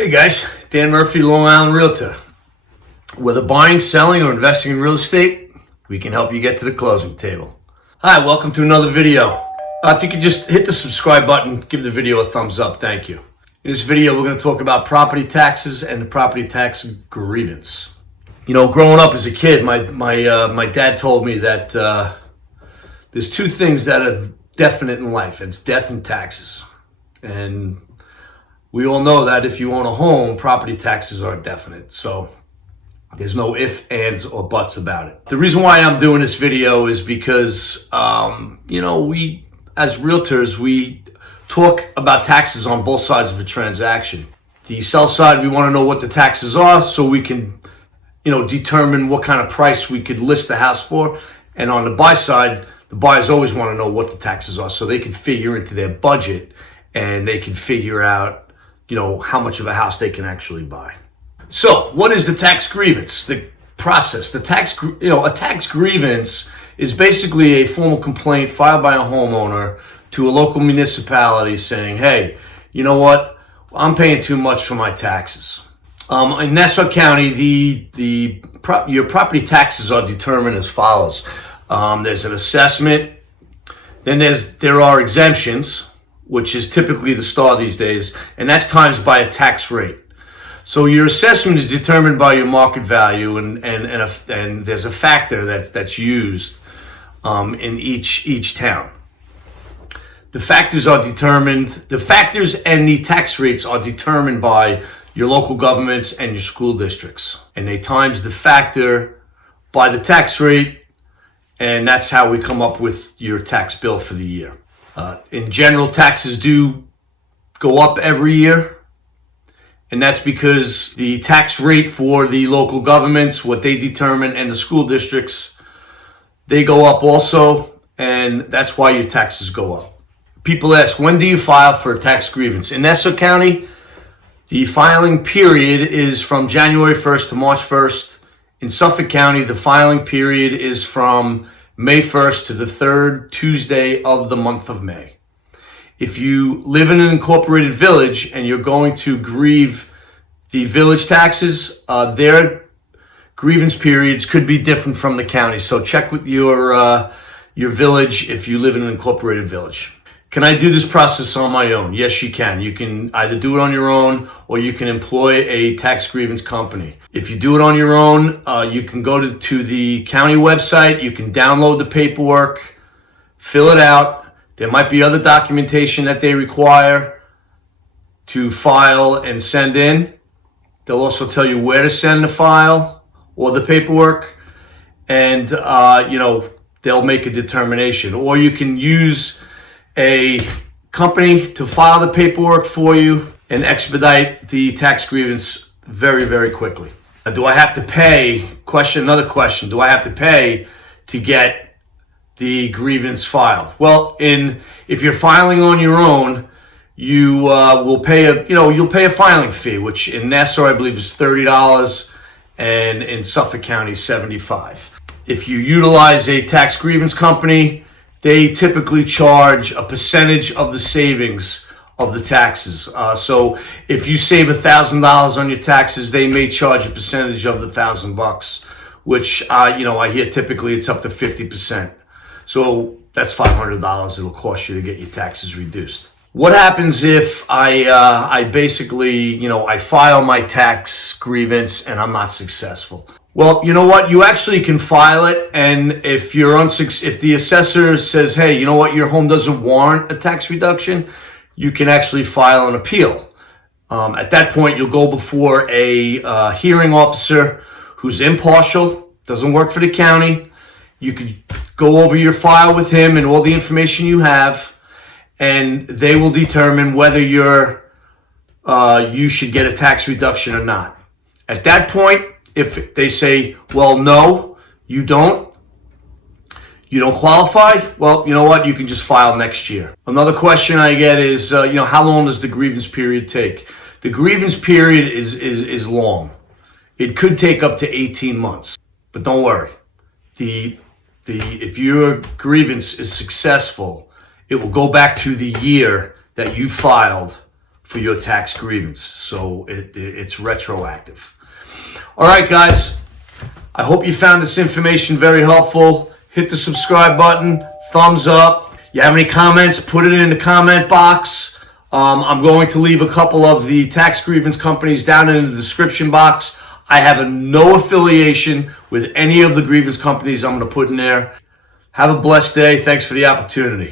Hey guys, Dan Murphy, Long Island Realtor. Whether buying, selling, or investing in real estate, we can help you get to the closing table. Hi, welcome to another video. If you could just hit the subscribe button, give the video a thumbs up, thank you. In this video, we're going to talk about property taxes and the property tax grievance. You know, growing up as a kid, my dad told me that there's two things that are definite in life. It's death and taxes. And we all know that if you own a home, property taxes are definite. So there's no ifs, ands, or buts about it. The reason why I'm doing this video is because, we, as realtors, we talk about taxes on both sides of a transaction. The sell side, we want to know what the taxes are so we can, determine what kind of price we could list the house for. And on the buy side, the buyers always want to know what the taxes are so they can figure into their budget and they can figure out how much of a house they can actually buy. So what is the tax grievance? The process, a tax grievance is basically a formal complaint filed by a homeowner to a local municipality saying, hey, you know what? I'm paying too much for my taxes. In Nassau County, your property taxes are determined as follows. There's an assessment, then there are exemptions, which is typically the star these days, and that's times by a tax rate. So your assessment is determined by your market value, and there's a factor that's used in each town. The factors and the tax rates are determined by your local governments and your school districts, and they times the factor by the tax rate, and that's how we come up with your tax bill for the year. In general, taxes do go up every year, and that's because the tax rate for the local governments, what they determine, and the school districts, they go up also, and that's why your taxes go up. People ask, when do you file for a tax grievance? In Nassau County, the filing period is from January 1st to March 1st. In Suffolk County, the filing period is from May 1st to the third Tuesday of the month of May. If you live in an incorporated village and you're going to grieve the village taxes, their grievance periods could be different from the county. So check with your village if you live in an incorporated village. Can I do this process on my own? Yes, you can. You can either do it on your own or you can employ a tax grievance company. If you do it on your own, you can go to the county website. You can download the paperwork, fill it out. There might be other documentation that they require to file and send in. They'll also tell you where to send the file or the paperwork, and they'll make a determination. Or you can use a company to file the paperwork for you and expedite the tax grievance very, very quickly. Do I have to pay? Another question. Do I have to pay to get the grievance filed? Well, if you're filing on your own, you will pay you'll pay a filing fee, which in Nassau I believe is $30, and in Suffolk County $75. If you utilize a tax grievance company, they typically charge a percentage of the savings of the taxes. So if you save $1,000 on your taxes, they may charge a percentage of the $1,000, which I hear typically it's up to 50%. So that's $500 it'll cost you to get your taxes reduced. What happens if I basically I file my tax grievance and I'm not successful? Well, you know what? You actually can file it, and if the assessor says, hey, you know what, your home doesn't warrant a tax reduction, you can actually file an appeal. At that point, you'll go before a hearing officer who's impartial, doesn't work for the county. You could go over your file with him and all the information you have, and they will determine whether you should get a tax reduction or not. At that point, if they say, well, no, you don't qualify, well, you know what, you can just file next year. Another question I get is, how long does the grievance period take? The grievance period is long. It could take up to 18 months, but don't worry. If your grievance is successful, it will go back to the year that you filed for your tax grievance. So it's retroactive. All right, guys. I hope you found this information very helpful. Hit the subscribe button, thumbs up. You have any comments, put it in the comment box. I'm going to leave a couple of the tax grievance companies down in the description box. I have no affiliation with any of the grievance companies I'm going to put in there. Have a blessed day. Thanks for the opportunity.